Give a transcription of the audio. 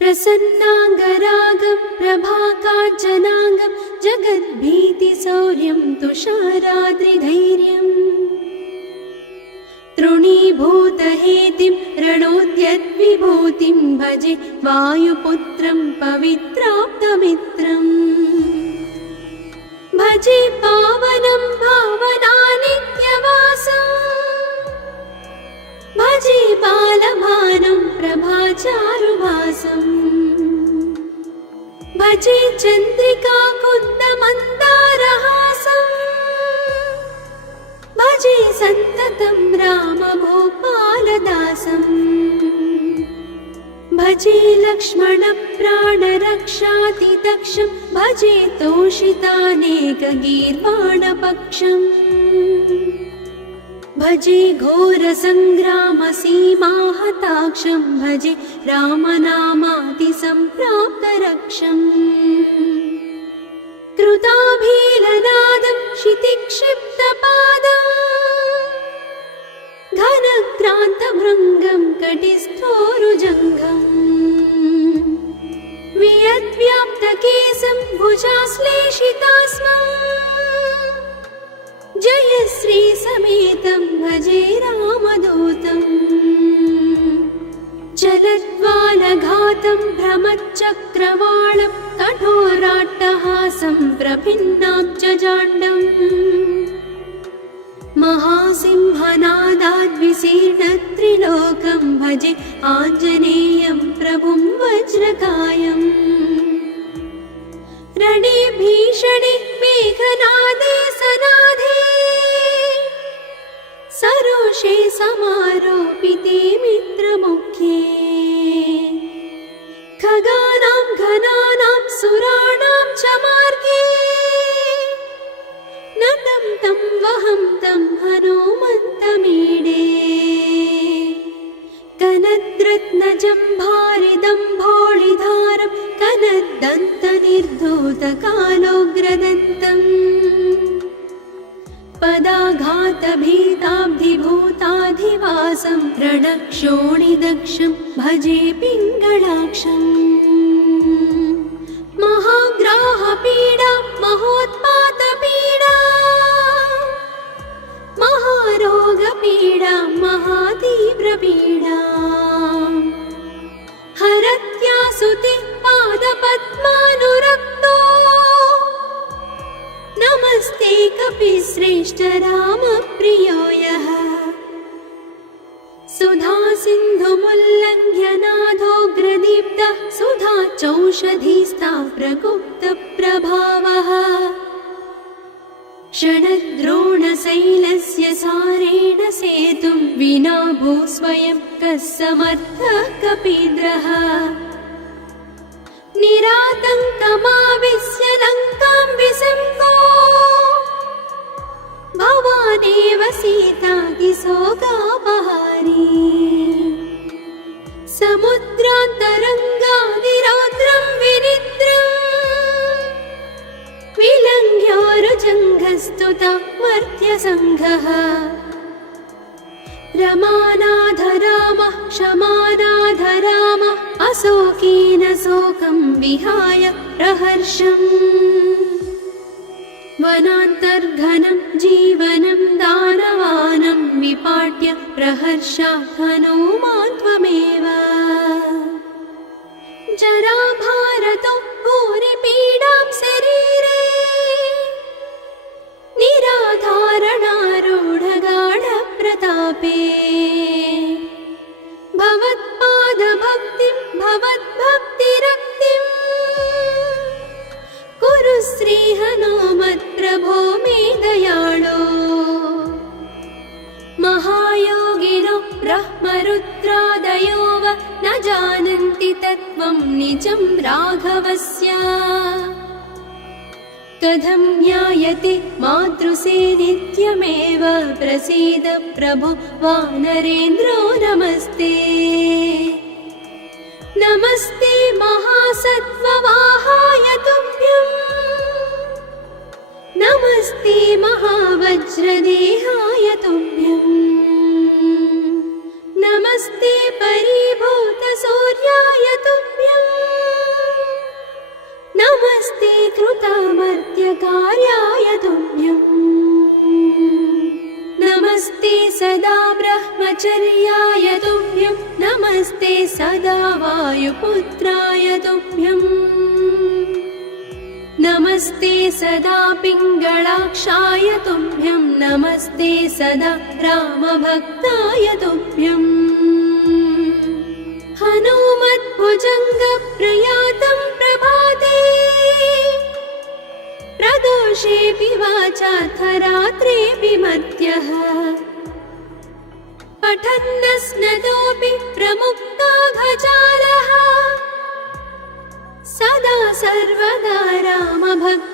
प्रसन्नाङ्गरागं प्रभाकाञ्चनाङ्गं जगद्भीतिशौर्यं तुषाराद्रिधैर्यम् तृणीभूतहेतिं रणोद्यद्विभूतिं भजे वायुपुत्रं पवित्राप्तमित्रम् भजे पावनं भावनानित्यवासं भजे बालभानुं प्रभाचारुभासं भजे चन्द्रिकाकुन्दमन्दारहासं भजे सन्ततं रामभूपालदासं भजे लक्ष्मणप्राणरक्षातिदक्षं भजे तोषितानेकगीर्वाणपक्षम् भजे घोरसङ्ग्रामसीमाहताक्षं भजे रामनामातिसम्प्राप्तरक्षम् कृताभीलनादं क्षितिक्षिप्तपादं घनक्रान्तभृङ्गं कटिस्थोरुजङ्घम् वियद्व्याप्तकेशं भुजाश्लेषितास्मं जयश्रीसमेतं भजे रामदूतम् चलद्वालघातं भ्रमच्चक्रवालं कठोराट्टहासं प्रभिन्नाब्जजाण्डम् महासिंहनादाद्विशीर्णत्रिलोकं भजे आञ्जनेयं प्रभुं वज्रकायम् रणे भीषणे मेघनादे सनादे सरोषे समारोपिते मित्रमुख्ये खगानां घनानां सुराणां च मार्गे नतं तं वहं तं हनुमन्तमीडे कनद्रत्नजम्भारिदम्भोळिधारं कनद्दन्तनिर्धूतकालोग्रदन्तम् पदाघातभीताब्धिभूताधिवासं रणक्षोणिदक्षं भजे पिङ्गळाक्षम् महाग्राहपीडा महोत्पातपीडा महारोगपीडा महातीव्रपीडा हरत्यासुते पादपद्मानुरक्तो नमस्ते कपिश्रेष्ठ रामप्रियो यः सुधा सिन्धुमुल्लङ्घ्य नाथोग्रदीप्तः सुधा चौषधीस्ता प्रगुप्तप्रभावः षडद्रोणशैलस्य सारेण सेतुं विना भूस्वयं कः समर्थः कपीन्द्रः निरातङ्कमाविश्य लङ्कां विसङ्गो भवानेव सीतातिशोकापहारी समुद्रान्तरङ्गादिरौद्रं विनिद्रम् विलङ्घ्योरुजङ्घस्तुता मर्त्यसङ्घः रमानाथ रामः क्षमानाथ रामः अशोकेन शोकं विहाय प्रहर्षम् वनान्तर्घनं जीवनं दानवानं विपाट्य प्रहर्षात् हनूमान् त्वमेव जराभारतो भूरिपीडां शरीरे निराधारणारूढगाढप्रतापे भवत्पादभक्तिं भवद्भक्तिरक्तिं कुरु श्रीहनुमत्प्रभो मे दयाळो महायोगिनो ब्रह्मरुद्रादयो वा न जानन्ति तत्त्वं निजं राघवस्य कथं ज्ञायते मातृसे नित्यमेव प्रसीद प्रभो वानरेन्द्रो नमस्ते नमस्ते महासत्त्ववाहाय तुभ्यम् नमस्ते महावज्रदेहाय तुभ्यम् नमस्ते परिभूतसूर्याय तुभ्यम् नित्यकार्याय तुभ्यम् नमस्ते सदा ब्रह्मचर्याय तुभ्यं नमस्ते सदा वायुपुत्राय तुभ्यम् नमस्ते सदा पिङ्गळाक्षाय तुभ्यं नमस्ते सदा रामभक्ताय तुभ्यम् हनुमद्भुजङ्गप्रयातं प्रभाते प्रदोषेऽपि वाचार्थरात्रेऽपि मध्यः पठन्नस्नतोऽपि प्रमुक्ताघजालः सदा सर्वदा रामभक्ताय